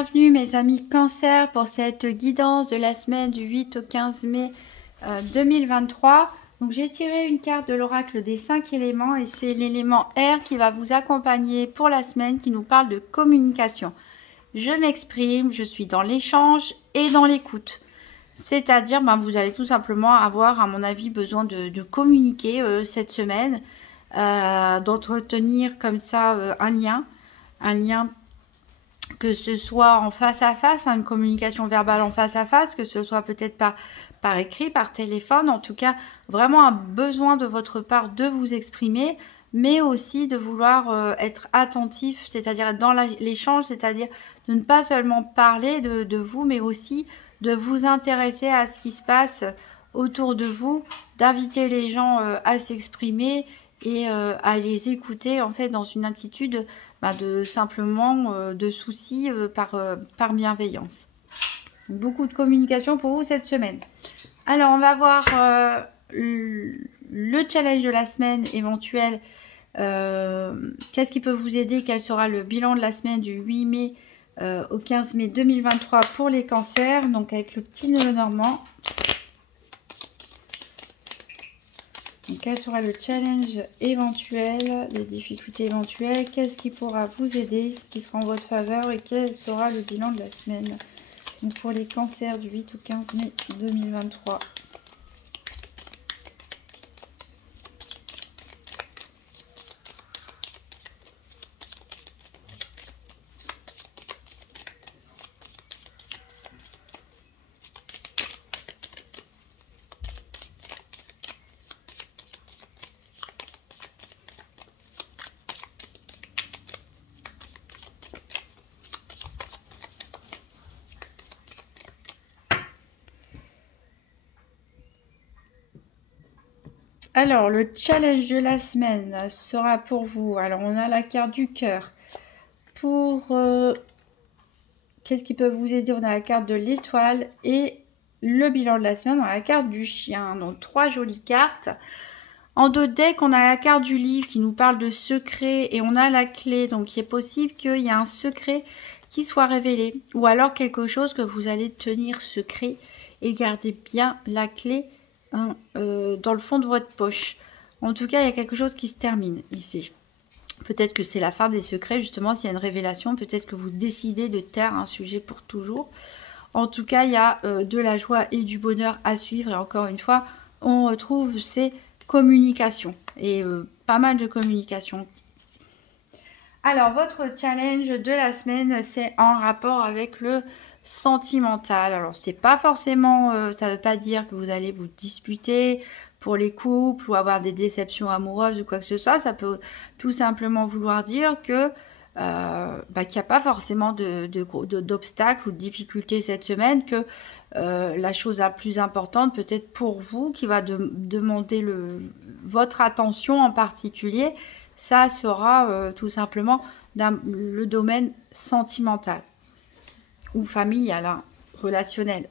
Bienvenue mes amis Cancer pour cette guidance de la semaine du 8 au 15 mai 2023. Donc j'ai tiré une carte de l'oracle des 5 éléments et c'est l'élément air qui va vous accompagner pour la semaine, qui nous parle de communication. Je m'exprime, je suis dans l'échange et dans l'écoute. C'est-à-dire, vous allez tout simplement avoir, à mon avis, besoin de communiquer cette semaine, d'entretenir comme ça un lien que ce soit en face à face, une communication verbale en face à face, que ce soit peut-être par écrit, par téléphone, en tout cas vraiment un besoin de votre part de vous exprimer, mais aussi de vouloir être attentif, c'est-à-dire être dans l'échange, c'est-à-dire de ne pas seulement parler de vous, mais aussi de vous intéresser à ce qui se passe autour de vous, d'inviter les gens à s'exprimer et à les écouter en fait dans une attitude de simplement de soucis par bienveillance. Donc, beaucoup de communication pour vous cette semaine. Alors on va voir le challenge de la semaine éventuel. Qu'est-ce qui peut vous aider? Quel sera le bilan de la semaine du 8 mai au 15 mai 2023 pour les cancers? Donc avec le petit nœud normand. Donc, quel sera le challenge éventuel, les difficultés éventuelles? Qu'est-ce qui pourra vous aider, ce qui sera en votre faveur? Et quel sera le bilan de la semaine? Donc pour les cancers du 8 au 15 mai 2023. Alors, le challenge de la semaine sera pour vous. Alors, on a la carte du cœur. Pour qu'est-ce qui peut vous aider? On a la carte de l'étoile et le bilan de la semaine. On a la carte du chien. Donc, 3 jolies cartes. En dos de deck, on a la carte du livre qui nous parle de secret et on a la clé. Donc, il est possible qu'il y ait un secret qui soit révélé ou alors quelque chose que vous allez tenir secret et garder bien la clé dans le fond de votre poche. En tout cas, il y a quelque chose qui se termine ici. Peut-être que c'est la fin des secrets, justement, s'il y a une révélation, peut-être que vous décidez de taire un sujet pour toujours. En tout cas, il y a de la joie et du bonheur à suivre. Et encore une fois, on retrouve ces communications. Et pas mal de communication. Alors, votre challenge de la semaine, c'est en rapport avec le sentimental. Alors, c'est pas forcément, ça veut pas dire que vous allez vous disputer pour les couples ou avoir des déceptions amoureuses ou quoi que ce soit. Ça peut tout simplement vouloir dire que qu'il n'y a pas forcément d'obstacles ou de difficultés cette semaine, que la chose la plus importante peut-être pour vous, qui va demander votre attention en particulier, ça sera tout simplement le domaine sentimental ou familial, relationnel.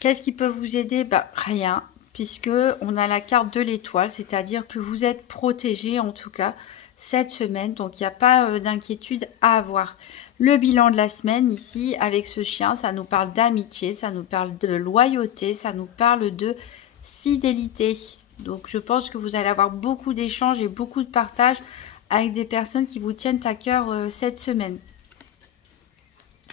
Qu'est-ce qui peut vous aider? Rien, puisque on a la carte de l'étoile, c'est-à-dire que vous êtes protégé en tout cas cette semaine, donc il n'y a pas d'inquiétude à avoir. Le bilan de la semaine ici avec ce chien, ça nous parle d'amitié, ça nous parle de loyauté, ça nous parle de fidélité. Donc je pense que vous allez avoir beaucoup d'échanges et beaucoup de partages avec des personnes qui vous tiennent à cœur cette semaine.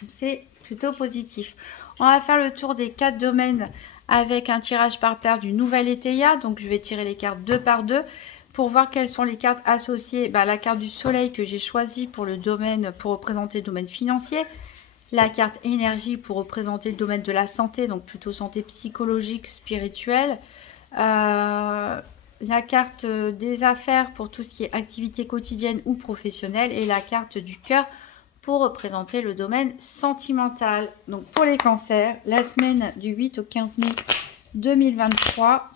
C'est plutôt positif. On va faire le tour des 4 domaines avec un tirage par paire du nouvel Étéia. Donc je vais tirer les cartes 2 par 2 pour voir quelles sont les cartes associées. La carte du soleil que j'ai choisie pour le domaine, pour représenter le domaine financier. La carte énergie pour représenter le domaine de la santé, donc plutôt santé psychologique, spirituelle. La carte des affaires pour tout ce qui est activité quotidienne ou professionnelle. Et la carte du cœur pour représenter le domaine sentimental. Donc pour les cancers, la semaine du 8 au 15 mai 2023.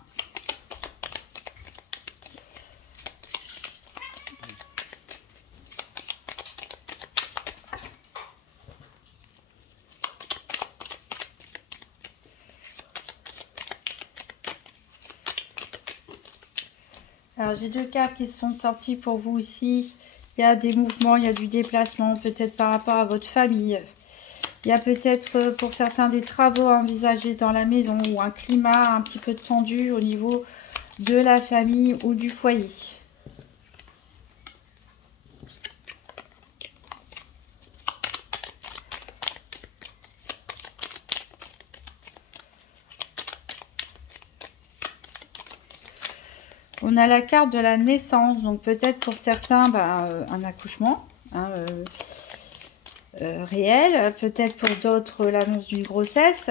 Alors j'ai 2 cartes qui sont sorties pour vous ici. Il y a des mouvements, il y a du déplacement, peut-être par rapport à votre famille. Il y a peut-être pour certains des travaux à envisager dans la maison ou un climat un petit peu tendu au niveau de la famille ou du foyer. On a la carte de la naissance, donc peut-être pour certains un accouchement réel, peut-être pour d'autres l'annonce d'une grossesse,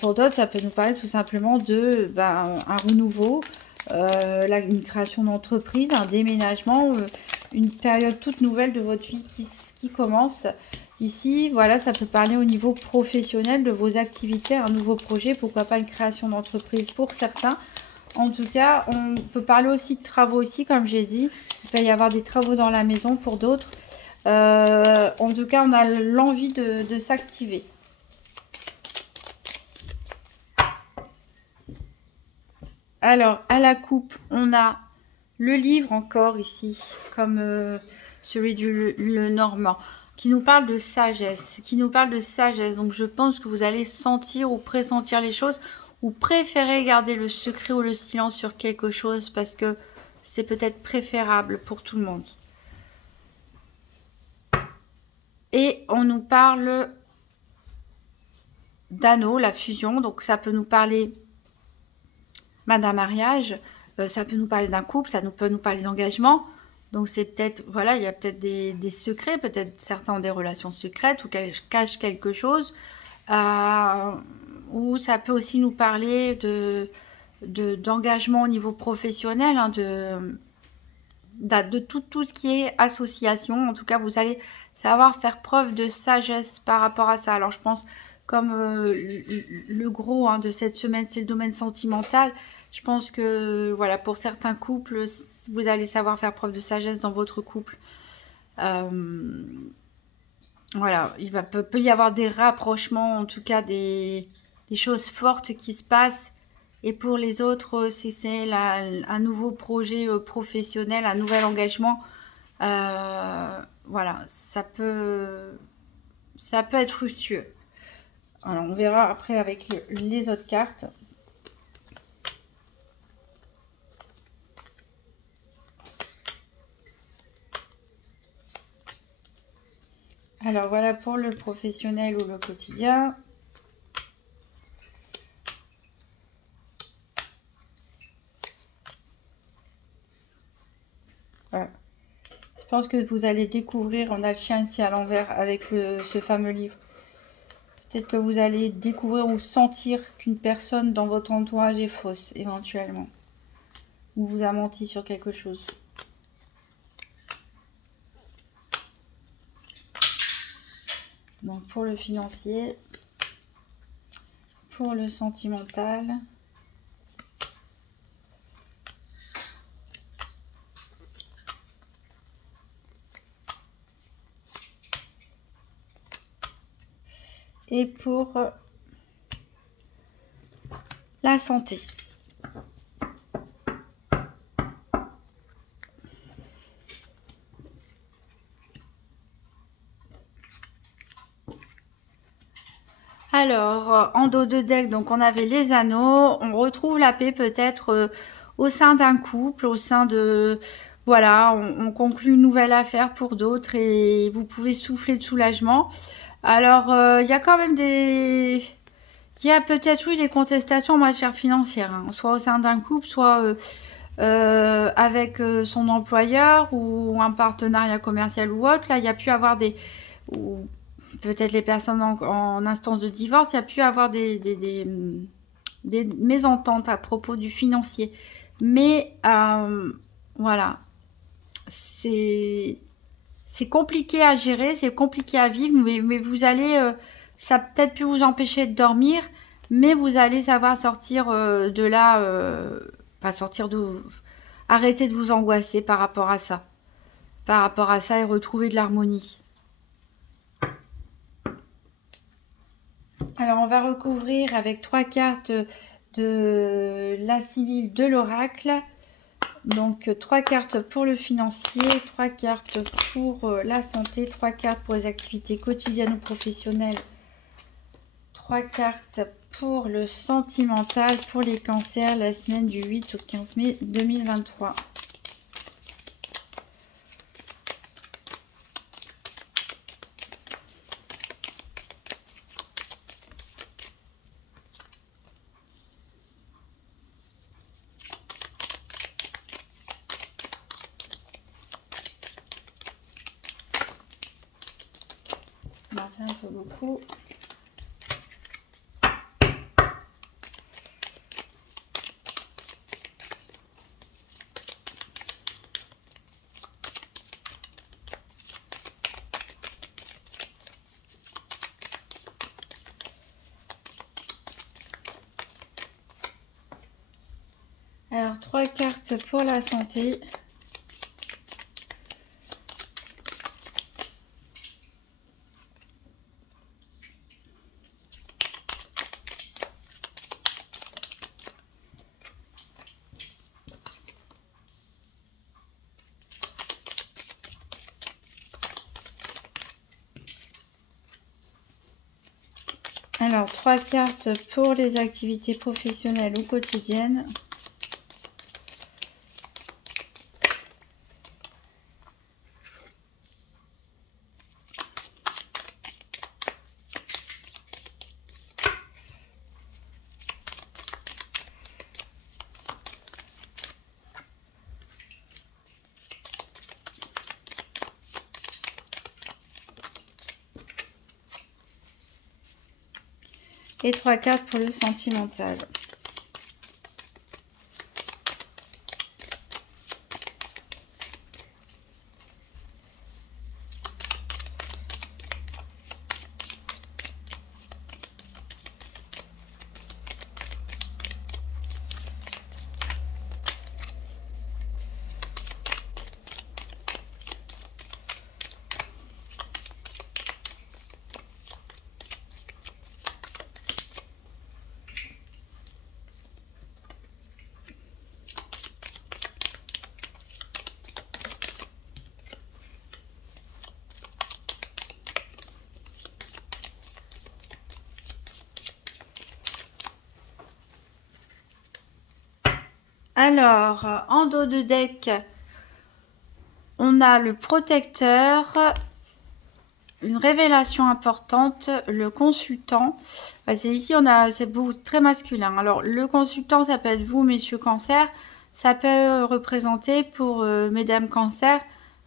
pour d'autres ça peut nous parler tout simplement de un renouveau, une création d'entreprise, un déménagement, une période toute nouvelle de votre vie qui commence. Ici, voilà, ça peut parler au niveau professionnel de vos activités, un nouveau projet, pourquoi pas une création d'entreprise pour certains. En tout cas, on peut parler aussi de travaux aussi, comme j'ai dit. Il peut y avoir des travaux dans la maison pour d'autres. En tout cas, on a l'envie de s'activer. Alors, à la coupe, on a le livre encore ici, comme celui du le Normand, qui nous parle de sagesse. Donc, je pense que vous allez sentir ou pressentir les choses, ou préférez garder le secret ou le silence sur quelque chose parce que c'est peut-être préférable pour tout le monde. Et on nous parle d'anneau, la fusion. Donc ça peut nous parler d'un mariage, ça peut nous parler d'un couple, ça peut nous parler d'engagement. Donc c'est peut-être, voilà, il y a peut-être des secrets, peut-être certains ont des relations secrètes ou cachent quelque chose. Ou ça peut aussi nous parler d'engagement au niveau professionnel, hein, de tout ce qui est association. En tout cas, vous allez savoir faire preuve de sagesse par rapport à ça. Alors, je pense comme le gros de cette semaine, c'est le domaine sentimental. Je pense que, voilà, pour certains couples, vous allez savoir faire preuve de sagesse dans votre couple. Voilà, peut y avoir des rapprochements, en tout cas des choses fortes qui se passent. Et pour les autres, si c'est un nouveau projet professionnel, un nouvel engagement, voilà, ça peut être fructueux. Alors, on verra après avec les autres cartes. Alors, voilà pour le professionnel ou le quotidien. Voilà. Je pense que vous allez découvrir, on a le chien ici à l'envers avec ce fameux livre. Peut-être que vous allez découvrir ou sentir qu'une personne dans votre entourage est fausse, éventuellement. Ou vous a menti sur quelque chose. Donc pour le financier, pour le sentimental, et pour la santé. Alors, en dos de deck, donc on avait les anneaux, on retrouve la paix peut-être au sein d'un couple, au sein de... Voilà, on conclut une nouvelle affaire pour d'autres et vous pouvez souffler de soulagement. Alors, il y a quand même des... Il y a peut-être eu des contestations en matière financière, hein, soit au sein d'un couple, soit avec son employeur ou un partenariat commercial ou autre. Là, il y a pu avoir des... Ou peut-être les personnes en instance de divorce, il y a pu avoir des mésententes à propos du financier. Mais voilà, c'est compliqué à gérer, c'est compliqué à vivre, mais vous allez, ça a peut-être pu vous empêcher de dormir, mais vous allez savoir sortir de là, pas sortir de... Arrêter de vous angoisser par rapport à ça. Par rapport à ça et retrouver de l'harmonie. Alors, on va recouvrir avec 3 cartes de la civile de l'oracle. Donc, 3 cartes pour le financier, 3 cartes pour la santé, 3 cartes pour les activités quotidiennes ou professionnelles 3 cartes pour le sentimental, pour les cancers, la semaine du 8 au 15 mai 2023. On en fait un peu beaucoup. Alors, 3 cartes pour la santé. Alors, 3 cartes pour les activités professionnelles ou quotidiennes. Et 3 cartes pour le sentimental. Alors, en dos de deck, on a le protecteur, une révélation importante, le consultant. C'est ici, c'est très masculin. Alors, le consultant, ça peut être vous, messieurs cancer. Ça peut représenter pour mesdames cancer,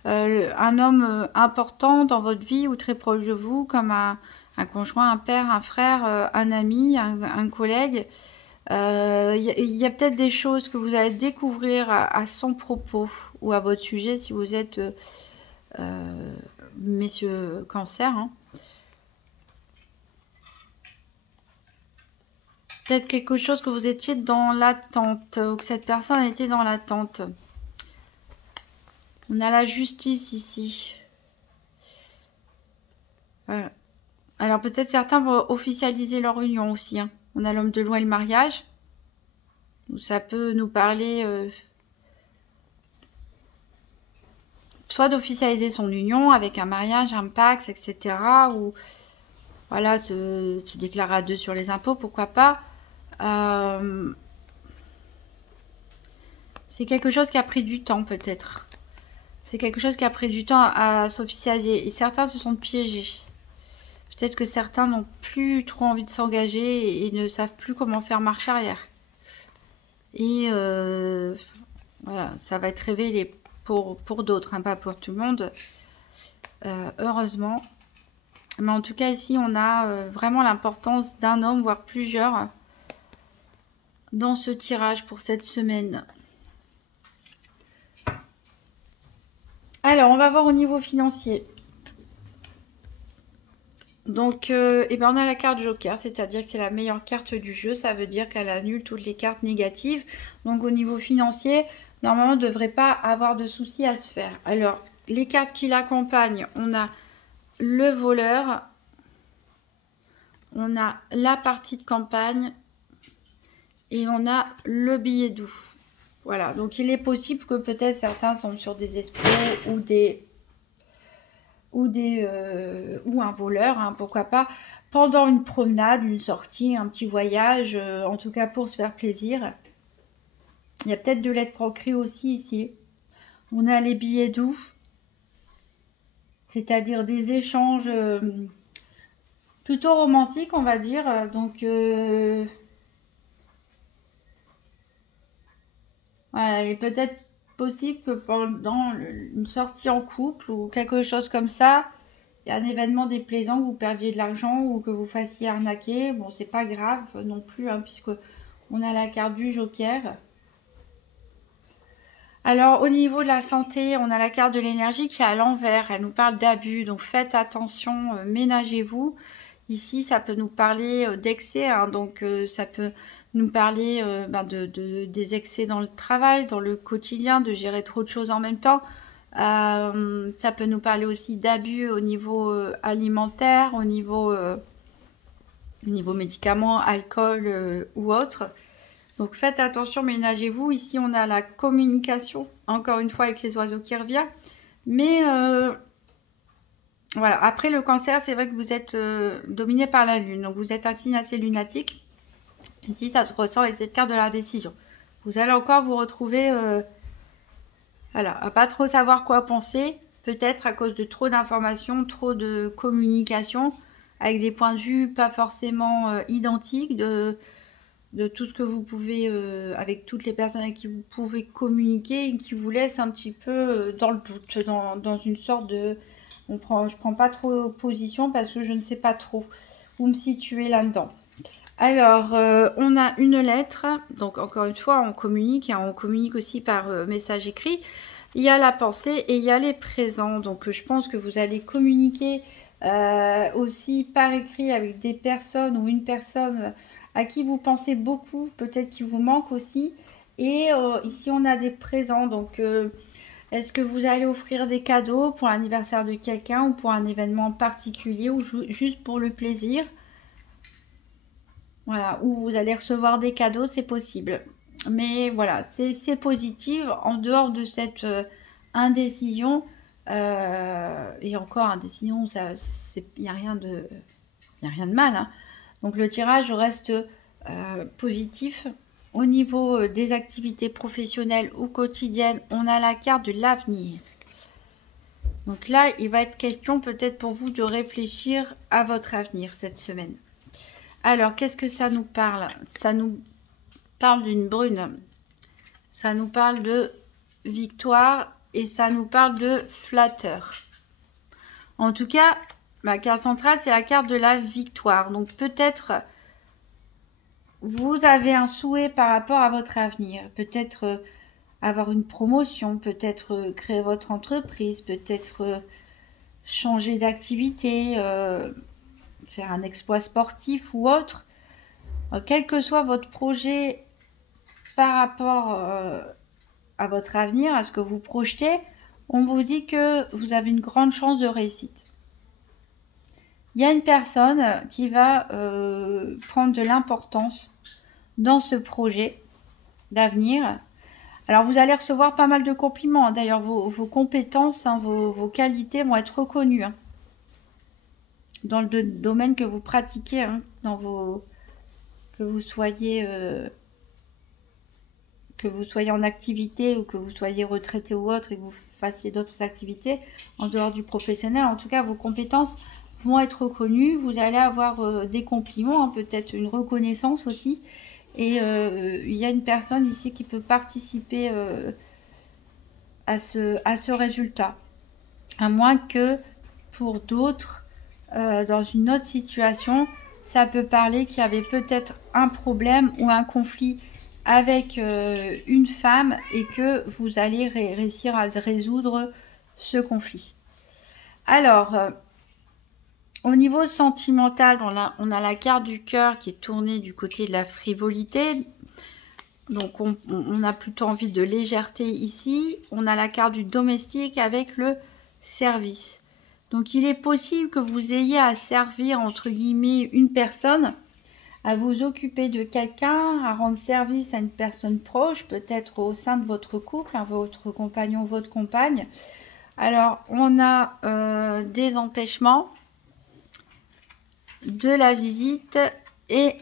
un homme important dans votre vie ou très proche de vous, comme un conjoint, un père, un frère, un ami, un collègue. Y a peut-être des choses que vous allez découvrir à son propos ou à votre sujet si vous êtes messieurs cancer. Hein. Peut-être quelque chose que vous étiez dans l'attente ou que cette personne était dans l'attente. On a la justice ici. Voilà. Alors peut-être certains vont officialiser leur union aussi. Hein. On a l'homme de loin et le mariage. Ça peut nous parler soit d'officialiser son union avec un mariage, un pax, etc. Ou voilà, se déclarer à 2 sur les impôts, pourquoi pas. C'est quelque chose qui a pris du temps peut-être. C'est quelque chose qui a pris du temps à s'officialiser. Et certains se sont piégés. Peut-être que certains n'ont plus trop envie de s'engager et ne savent plus comment faire marche arrière. Et voilà, ça va être révélé pour d'autres, hein, pas pour tout le monde. Heureusement. Mais en tout cas, ici, on a vraiment l'importance d'un homme, voire plusieurs, dans ce tirage pour cette semaine. Alors, on va voir au niveau financier. Donc, eh ben, on a la carte Joker, c'est-à-dire que c'est la meilleure carte du jeu. Ça veut dire qu'elle annule toutes les cartes négatives. Donc, au niveau financier, normalement, on ne devrait pas avoir de soucis à se faire. Alors, les cartes qui l'accompagnent, on a le voleur, on a la partie de campagne et on a le billet doux. Voilà, donc il est possible que peut-être certains tombent sur des escrocs ou un voleur, hein, pourquoi pas. pendant une promenade, une sortie, un petit voyage, en tout cas pour se faire plaisir. Il y a peut-être de l'escroquerie aussi ici. On a les billets doux, c'est-à-dire des échanges plutôt romantiques, on va dire. Donc, voilà, il est peut-être possible que pendant une sortie en couple ou quelque chose comme ça, il y a un événement déplaisant, que vous perdiez de l'argent ou que vous fassiez arnaquer. Bon, c'est pas grave non plus, hein, puisque on a la carte du Joker. Alors, au niveau de la santé, on a la carte de l'énergie qui est à l'envers. Elle nous parle d'abus, donc faites attention, ménagez-vous. Ici, ça peut nous parler d'excès, hein, donc ça peut nous parler des excès dans le travail, dans le quotidien, de gérer trop de choses en même temps. Ça peut nous parler aussi d'abus au niveau alimentaire, au niveau médicaments, alcool ou autre. Donc faites attention, ménagez-vous. Ici, on a la communication, encore une fois avec les oiseaux qui revient. Mais voilà, après le cancer, c'est vrai que vous êtes dominé par la lune. Donc vous êtes un signe assez lunatique. Ici, ça se ressort avec cette carte de la décision. Vous allez encore vous retrouver voilà, à pas trop savoir quoi penser. Peut-être à cause de trop d'informations, trop de communication, avec des points de vue pas forcément identiques, de tout ce que vous pouvez, avec toutes les personnes avec qui vous pouvez communiquer et qui vous laissent un petit peu dans le doute, dans une sorte de... je prends pas trop position parce que je ne sais pas trop où me situer là-dedans. Alors, on a une lettre, donc encore une fois, on communique, hein, on communique aussi par message écrit. Il y a la pensée et il y a les présents, donc je pense que vous allez communiquer aussi par écrit avec des personnes ou une personne à qui vous pensez beaucoup, peut-être qui vous manque aussi. Et ici, on a des présents. Donc, est-ce que vous allez offrir des cadeaux pour l'anniversaire de quelqu'un ou pour un événement particulier ou juste pour le plaisir? Voilà, ou vous allez recevoir des cadeaux, c'est possible. Mais voilà, c'est positif. En dehors de cette indécision, et encore, indécision, il n'y a rien de mal, hein. Donc le tirage reste positif. Au niveau des activités professionnelles ou quotidiennes, on a la carte de l'avenir. Donc là, il va être question peut-être pour vous de réfléchir à votre avenir cette semaine. Alors, qu'est-ce que ça nous parle? Ça nous parle d'une brune. Ça nous parle de victoire et ça nous parle de flatteur. En tout cas, ma carte centrale, c'est la carte de la victoire. Donc peut-être vous avez un souhait par rapport à votre avenir. Peut-être avoir une promotion, peut-être créer votre entreprise, peut-être changer d'activité, faire un exploit sportif ou autre. Quel que soit votre projet par rapport à votre avenir, à ce que vous projetez, on vous dit que vous avez une grande chance de réussite. Il y a une personne qui va prendre de l'importance dans ce projet d'avenir. Alors, vous allez recevoir pas mal de compliments. D'ailleurs, vos compétences, hein, vos qualités vont être reconnues, hein, dans le domaine que vous pratiquez, hein, que vous soyez en activité ou que vous soyez retraité ou autre et que vous fassiez d'autres activités en dehors du professionnel. En tout cas, vos compétences vont être reconnues. Vous allez avoir des compliments, hein, peut-être une reconnaissance aussi. Et il y a une personne ici qui peut participer à ce résultat. À moins que pour d'autres, dans une autre situation, ça peut parler qu'il y avait peut-être un problème ou un conflit avec une femme et que vous allez réussir à résoudre ce conflit. Alors, au niveau sentimental, on a la carte du cœur qui est tournée du côté de la frivolité. Donc, on a plutôt envie de légèreté ici. On a la carte du domestique avec le service. Donc, il est possible que vous ayez à servir, entre guillemets, une personne, à vous occuper de quelqu'un, à rendre service à une personne proche, peut-être au sein de votre couple, hein, votre compagnon, votre compagne. Alors, on a des empêchements. de la visite et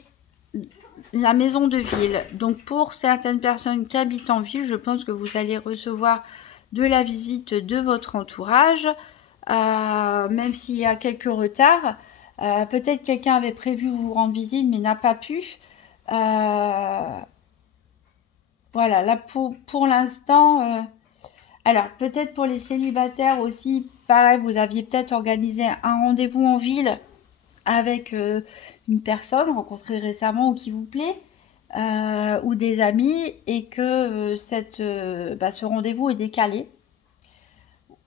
la maison de ville. Donc pour certaines personnes qui habitent en ville, je pense que vous allez recevoir de la visite de votre entourage, même s'il y a quelques retards. Peut-être quelqu'un avait prévu vous rendre visite mais n'a pas pu. Voilà, là pour l'instant, alors peut-être pour les célibataires aussi, pareil, vous aviez peut-être organisé un rendez-vous en ville avec une personne rencontrée récemment ou qui vous plaît, ou des amis, et que ce rendez-vous est décalé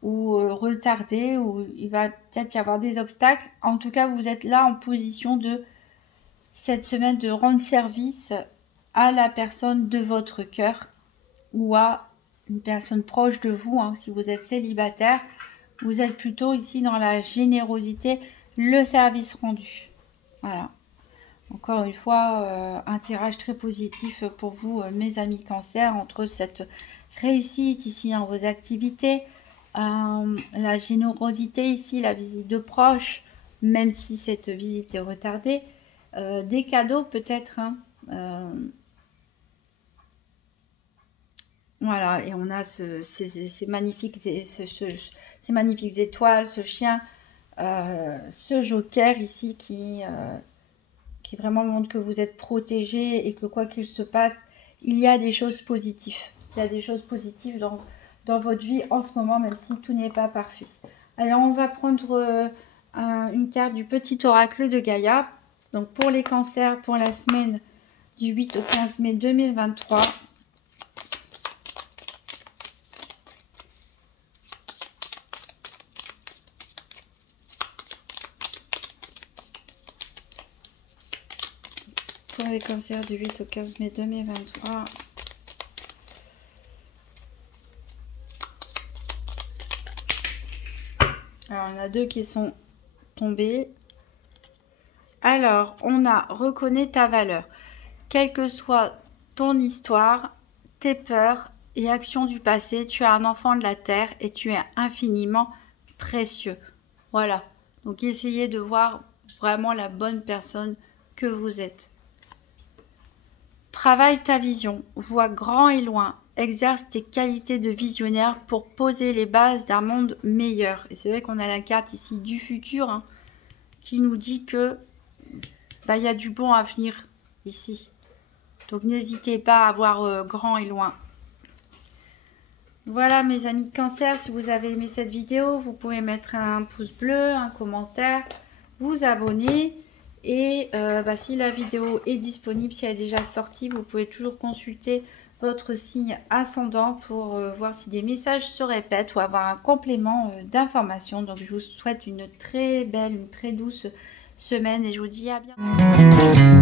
ou retardé, ou il va peut-être y avoir des obstacles. En tout cas, vous êtes là en position de cette semaine de rendre service à la personne de votre cœur ou à une personne proche de vous, hein. Si vous êtes célibataire, vous êtes plutôt ici dans la générosité, le service rendu. Voilà. Encore une fois, un tirage très positif pour vous, mes amis Cancer, entre cette réussite ici dans vos activités, la générosité ici, la visite de proches, même si cette visite est retardée, des cadeaux peut-être, hein, voilà, et on a ces magnifiques étoiles, ce chien, ce joker ici qui vraiment montre que vous êtes protégé et que quoi qu'il se passe, il y a des choses positives. Il y a des choses positives dans votre vie en ce moment, même si tout n'est pas parfait. Alors, on va prendre une carte du petit oracle de Gaïa. Donc, pour les cancers, pour la semaine du 8 au 15 mai 2023. Pour les cancers du 8 au 15 mai 2023. Alors, on a deux qui sont tombés. Alors, on a reconnais ta valeur. Quelle que soit ton histoire, tes peurs et actions du passé, tu es un enfant de la terre et tu es infiniment précieux. Voilà. Donc, essayez de voir vraiment la bonne personne que vous êtes. Travaille ta vision, vois grand et loin, exerce tes qualités de visionnaire pour poser les bases d'un monde meilleur. Et c'est vrai qu'on a la carte ici du futur, hein, qui nous dit que y a du bon à venir ici. Donc n'hésitez pas à voir grand et loin. Voilà mes amis Cancer, si vous avez aimé cette vidéo, vous pouvez mettre un pouce bleu, un commentaire, vous abonner. Et si la vidéo est disponible, si elle est déjà sortie, vous pouvez toujours consulter votre signe ascendant pour voir si des messages se répètent ou avoir un complément d'information. Donc je vous souhaite une très belle, une très douce semaine et je vous dis à bientôt.